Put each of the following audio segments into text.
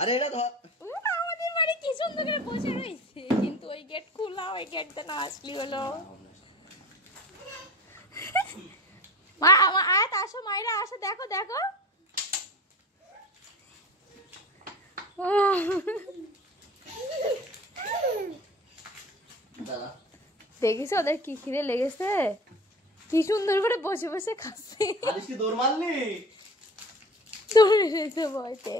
আরে এটা ধর। আমাদের বাড়ি কি সুন্দর করে বসে রইছে, কিন্তু ওই গেট খোলা, ওই গেট দিয়ে না আসলি হলো। মা আমার আয়াত আসো, মাইরা আসো, দেখো দেখো। দেখিস ওদের কি খিদে লেগেছে, কি সুন্দর করে বসে বসে খাচ্ছে। আরিশ কি দৌড় মারলি? দৌড়ে রয়েছে ভয়তে।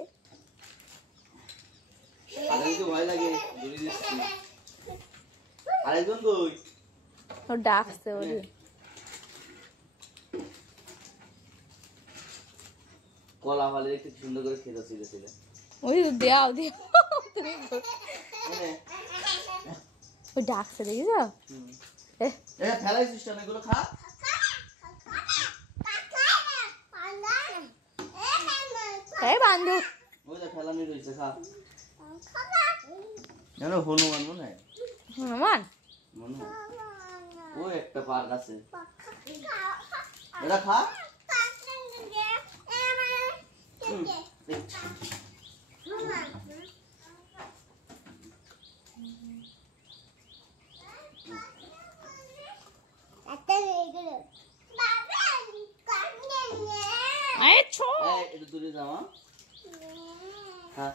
আরে তো ভয় লাগে, দৌড়ে দিচ্ছি। আরেকজন কই? ও ডাকছে ওরে। কলা ভালো একটু সুন্দর করে খেতে ছিল। ওই দেও দেও তুমি ওই ডাকছে দেখিস? এ ফেলাইছিস না এগুলো, খা। এই বান্ধু ওই যে ফেলানি রয়েছে, খা। জানো হনুমান মনে হয়? হনুমান মনে হয় ও একটা পার্ক আছে, এটা খা। একটু দূরে যাওয়া, হ্যাঁ।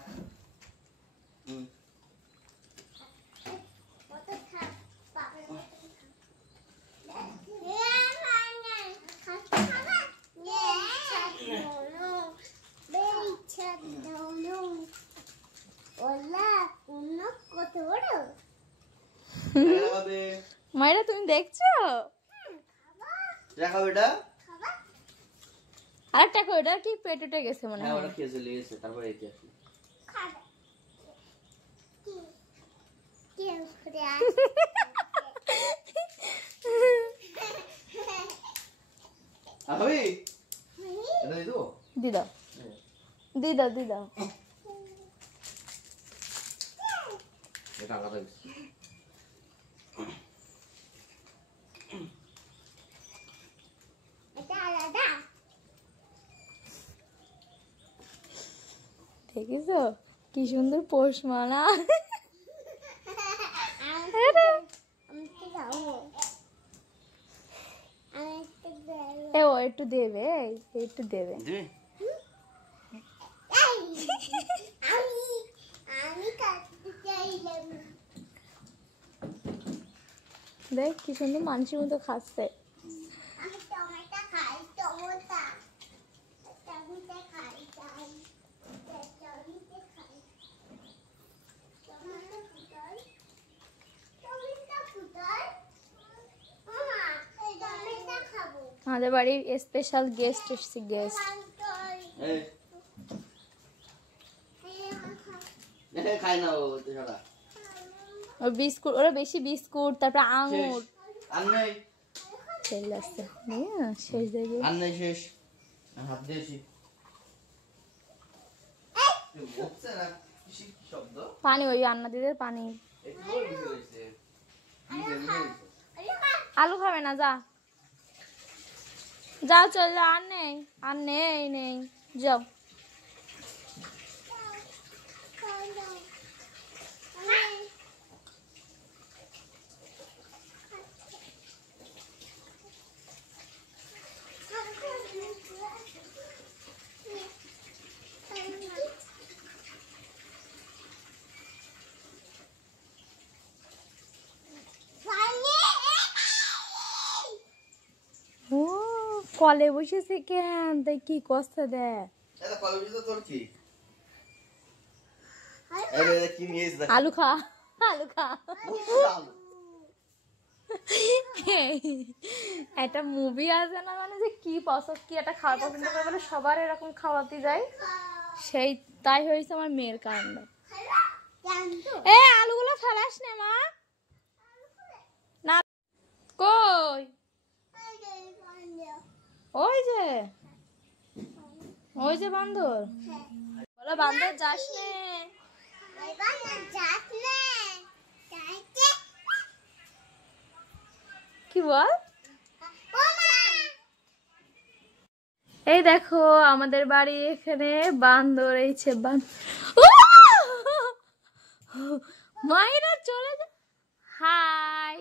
মায়েরা তুমি দেখছো? আরেকটা কই, ওটা কি পেটে গেছে মনে হয়। ওটা খেয়ে চলে গেছে, তারপরে এটি আসলে দিদা দিদা দিদা দেখিস কি সুন্দর পোষ মানা। ও একটু দেবে, একটু দেবে। দেখ কি সুন্দর মানুষের মতো খাচ্ছে। আমাদের বাড়ির স্পেশাল গেস্ট এসেছে, গেস্ট। ও বিস্কুট, ওরা বেশি বিস্কুট, তারপর আঙুর শেষ আসছে, শেষ দেবে শেষ হাত দিয়েছি। পানি, ওই আন্না দিদের পানি। আলু খাবে না, যা যা চল যা, আর নেই, আর নেই নেই, যাও। কলে বসেছে কেন, তাই কি কষ্ট দেয়? আলু খা, আলু খা। একটা মুভি আছে না, মানে যে কি পছন্দ, কি একটা খাওয়া পছন্দ করে বলে সবার এরকম খাওয়াতে যায়, সেই তাই হয়েছে আমার মেয়ের কাণ্ড। এ আলুগুলো ফেলাস না মা, না কই, ওই যে ওই যে বান্দর, বলো বান্দর যাস নে, কি বল? এই দেখো আমাদের বাড়ি এখানে বান্দর, এইছে বান্দর। মাইরা চলে যা। হাই,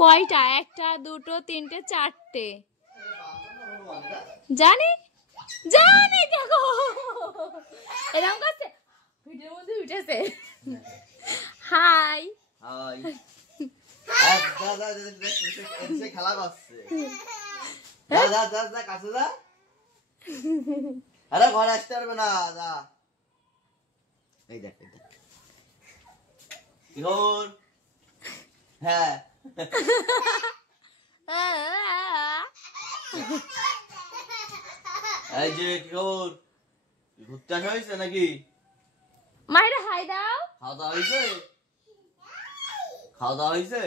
কয়টা? একটা, দুটো, তিনটে, চারটে। জানি জানি, দেখো এরকম করছে, ভিডিওর মধ্যে উঠেছে। High high. যা যা যা খেলা করছে। যা যা যা যা কাছে যা। আরে ঘরে আসতে পারবে না, যা। এই দেখ এই দেখ কিহর। হ্যাঁ এই যে কিহর, ঘুরতে আসা হয়েছে নাকি? মাইরা হাই দাও। খাওয়া দাওয়া হয়েছে? খাওয়া দাওয়া হয়েছে?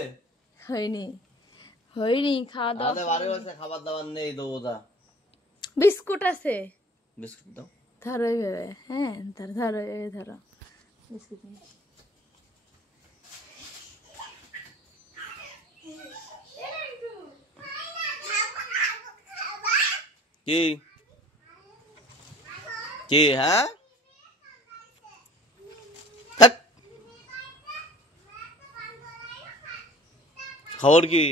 হয়নি হয়নি, খাওয়া দাওয়া। আমাদের বাড়ি বসে খাবার দাবার নেই, দেবো দা। বিস্কুট আছে, বিস্কুট দাও। ধরো এইভাবে। হ্যাঁ ধরো ধরো, এই ধরো বিস্কুট নিয়ে। কি কি? হ্যাঁ খবর কি?